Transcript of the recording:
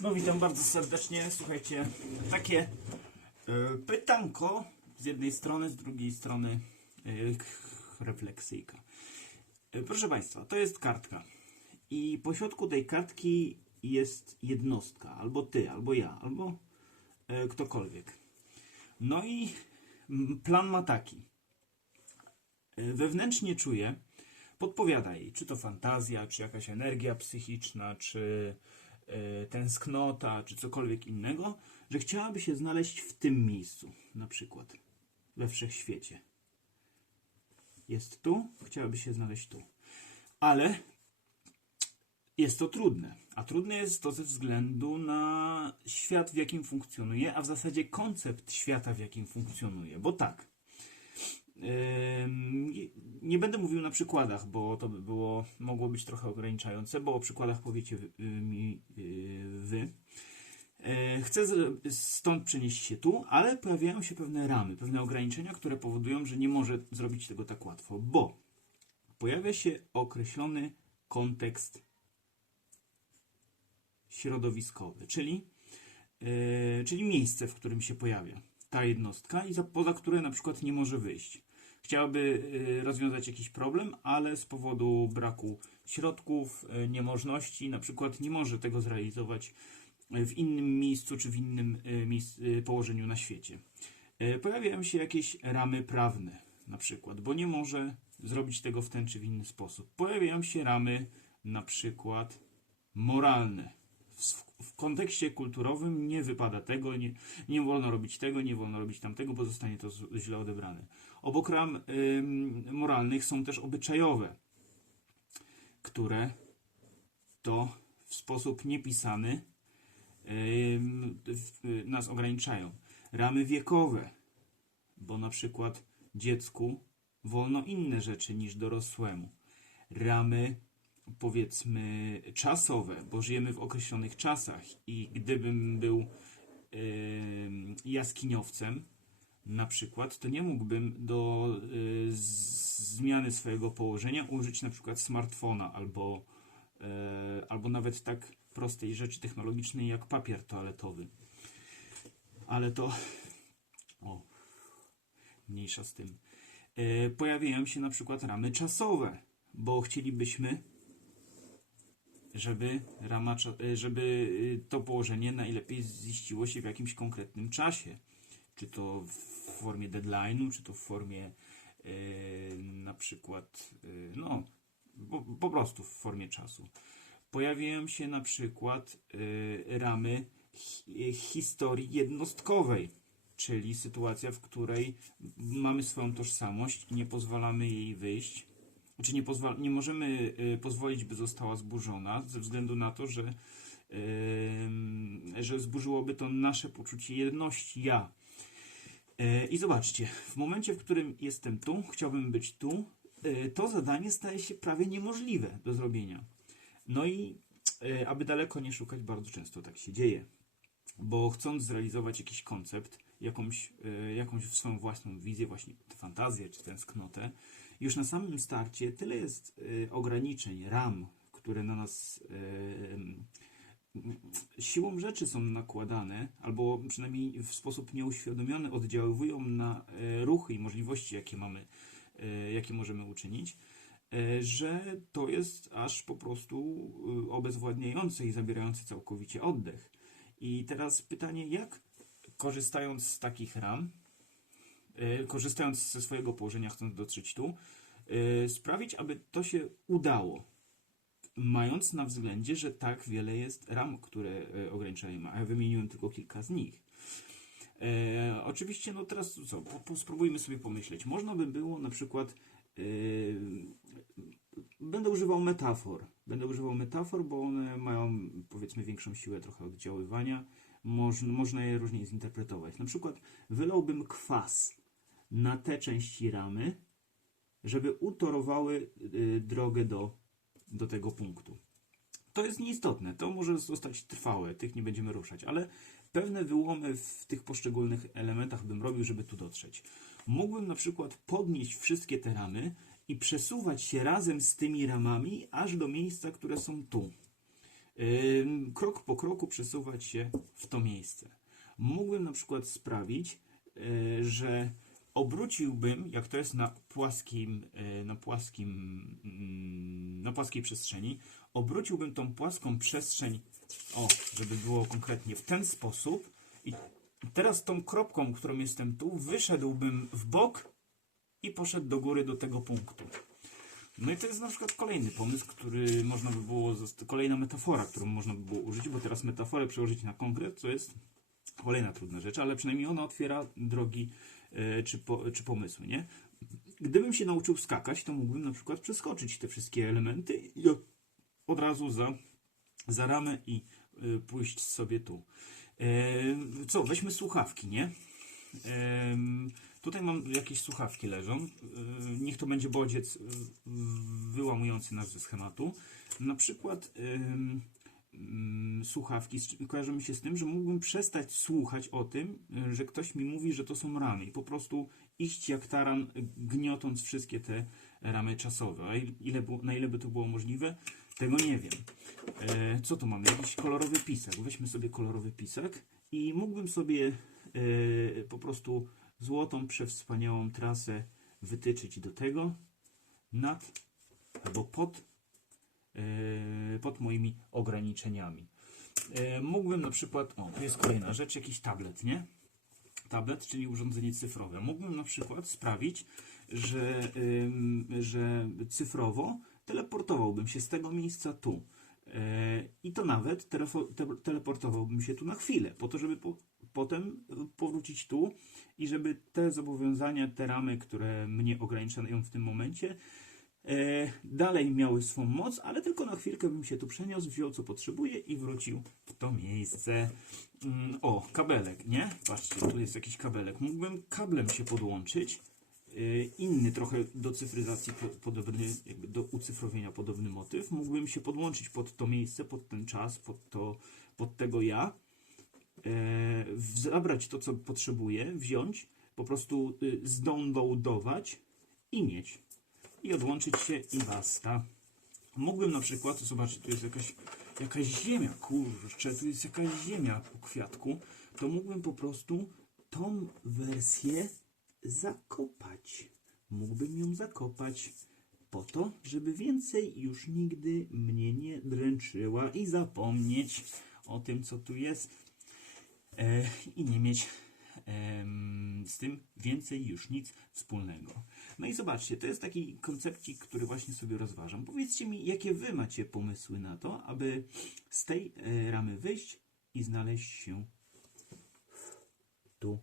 No witam bardzo serdecznie. Słuchajcie, takie e, pytanko z jednej strony, z drugiej strony k- refleksyjka. E, proszę Państwa, to jest kartka i po środku tej kartki jest jednostka, albo Ty, albo ja, albo e, ktokolwiek. No i plan ma taki. Wewnętrznie czuję, podpowiada jej, czy to fantazja, czy jakaś energia psychiczna, czy tęsknota, czy cokolwiek innego, że chciałaby się znaleźć w tym miejscu, na przykład we wszechświecie. Jest tu, chciałaby się znaleźć tu. Ale jest to trudne. A trudne jest to ze względu na świat, w jakim funkcjonuje, a w zasadzie koncept świata, w jakim funkcjonuje. Bo tak. Nie- będę mówił na przykładach, bo to by było, mogło być trochę ograniczające, bo o przykładach powiecie y, mi y, wy. E, Chcę stąd przenieść się tu, ale pojawiają się pewne ramy, pewne ograniczenia, które powodują, że nie może zrobić tego tak łatwo, bo pojawia się określony kontekst środowiskowy, czyli, czyli miejsce, w którym się pojawia ta jednostka i za, poza które na przykład nie może wyjść. Chciałaby e, rozwiązać jakiś problem, ale z powodu braku środków, e, niemożności, na przykład nie może tego zrealizować e, w innym miejscu czy w innym położeniu na świecie. Pojawiają się jakieś ramy prawne, na przykład, bo nie może zrobić tego w ten czy w inny sposób. Pojawiają się ramy, na przykład moralne. W, kontekście kulturowym nie wypada tego, nie, nie wolno robić tego, nie wolno robić tamtego, bo zostanie to źle odebrane. Obok ram ym, moralnych są też obyczajowe, które to w sposób niepisany w- nas ograniczają. Ramy wiekowe, bo na przykład dziecku wolno inne rzeczy niż dorosłemu. Ramy powiedzmy czasowe, bo żyjemy w określonych czasach i gdybym był ym, jaskiniowcem na przykład, to nie mógłbym do y, z- zmiany swojego położenia użyć na przykład smartfona albo, e, albo nawet tak prostej rzeczy technologicznej jak papier toaletowy. Ale to o, mniejsza z tym. E, pojawiają się na przykład ramy czasowe, bo chcielibyśmy żeby, rama, e, żeby y, to położenie najlepiej ziściło się w jakimś konkretnym czasie. Czy to w formie deadline'u, czy to w formie e, na przykład, e, no, po, prostu w formie czasu. Pojawiają się na przykład e, ramy hi, historii jednostkowej, czyli sytuacja, w której mamy swoją tożsamość i nie pozwalamy jej wyjść czy nie, nie możemy y, pozwolić, by została zburzona, ze względu na to, że, że zburzyłoby to nasze poczucie jedności ja. E, I zobaczcie, w momencie, w którym jestem tu, chciałbym być tu, e, to zadanie staje się prawie niemożliwe do zrobienia. No i e, aby daleko nie szukać, bardzo często tak się dzieje. Bo chcąc zrealizować jakiś koncept, jakąś, jakąś swoją własną wizję, właśnie fantazję czy tęsknotę, już na samym starcie tyle jest e, ograniczeń, ram, które na nas e, m, siłą rzeczy są nakładane, albo przynajmniej w sposób nieuświadomiony oddziaływują na ruchy i możliwości, jakie mamy, jakie możemy uczynić, że to jest aż po prostu obezwładniające i zabierające całkowicie oddech. I teraz pytanie, jak korzystając z takich ram, korzystając ze swojego położenia, chcąc dotrzeć tu, e, sprawić, aby to się udało, mając na względzie, że tak wiele jest ram, które e, ograniczają, a ja wymieniłem tylko kilka z nich. E, oczywiście, no teraz co, po, po, spróbujmy sobie pomyśleć. Można by było na przykład, e, będę używał metafor. Będę używał metafor, bo one mają powiedzmy większą siłę trochę oddziaływania. Moż, można je różnie zinterpretować. Na przykład wylałbym kwas na te części ramy, żeby utorowały y, drogę do, do tego punktu. To jest nieistotne, to może zostać trwałe, tych nie będziemy ruszać, ale pewne wyłomy w tych poszczególnych elementach bym robił, żeby tu dotrzeć. Mógłbym na przykład podnieść wszystkie te ramy i przesuwać się razem z tymi ramami aż do miejsca, które są tu. Krok po kroku przesuwać się w to miejsce. Mógłbym na przykład sprawić, y, że obróciłbym, jak to jest na płaskim, y, na płaskim, mm, na płaskiej przestrzeni, obróciłbym tą płaską przestrzeń, o, żeby było konkretnie w ten sposób i teraz tą kropką, którą jestem tu, wyszedłbym w bok i poszedł do góry do tego punktu. No i to jest na przykład kolejny pomysł, który można by było, kolejna metafora, którą można by było użyć, bo teraz metaforę przełożyć na konkret, to jest kolejna trudna rzecz, ale przynajmniej ona otwiera drogi e, czy, po, czy pomysły, nie? Gdybym się nauczył skakać, to mógłbym na przykład przeskoczyć te wszystkie elementy i od, razu za, za ramę i y, pójść sobie tu. E, co, weźmy słuchawki, nie? Tutaj mam jakieś słuchawki leżą. E, niech to będzie bodziec wyłamujący nas ze schematu. Na przykład słuchawki z- kojarzą mi się z tym, że mógłbym przestać słuchać o tym, y, że ktoś mi mówi, że to są ramy i po prostu iść jak taran, y, gniotąc wszystkie te ramy czasowe. A il- ile na ile by to było możliwe, tego nie wiem. E, co tu mamy? Jakiś kolorowy pisak. Weźmy sobie kolorowy pisak i mógłbym sobie e, po prostu złotą, przewspaniałą trasę wytyczyć do tego nad albo pod, e, pod moimi ograniczeniami. E, mógłbym na przykład, o, tu jest kolejna rzecz, jakiś tablet, nie? Tablet, czyli urządzenie cyfrowe. Mógłbym na przykład sprawić, że, ym, że cyfrowo teleportowałbym się z tego miejsca tu. I to nawet teleportowałbym się tu na chwilę, po to, żeby po, potem powrócić tu i żeby te zobowiązania, te ramy, które mnie ograniczają w tym momencie, dalej miały swą moc, ale tylko na chwilkę bym się tu przeniósł, wziął co potrzebuję i wrócił w to miejsce. Mm, o, kabelek, nie? Patrzcie, tu jest jakiś kabelek. Mógłbym kablem się podłączyć. y, Inny trochę do cyfryzacji po- podobny, jakby do ucyfrowienia podobny motyw. Mógłbym się podłączyć pod to miejsce, pod ten czas, pod, to, pod tego ja. E, zabrać to, co potrzebuję, wziąć, po prostu y, zdownloadować i mieć. I odłączyć się i basta. Mógłbym na przykład, zobaczcie, tu jest jakaś, jakaś ziemia, kurczę, tu jest jakaś ziemia po kwiatku, to mógłbym po prostu tą wersję zakopać. Mógłbym ją zakopać po to, żeby więcej już nigdy mnie nie dręczyła i zapomnieć o tym, co tu jest e, i nie mieć z tym więcej już nic wspólnego. No i zobaczcie, to jest taki koncepcik, który właśnie sobie rozważam. Powiedzcie mi, jakie wy macie pomysły na to, aby z tej e, ramy wyjść i znaleźć się tu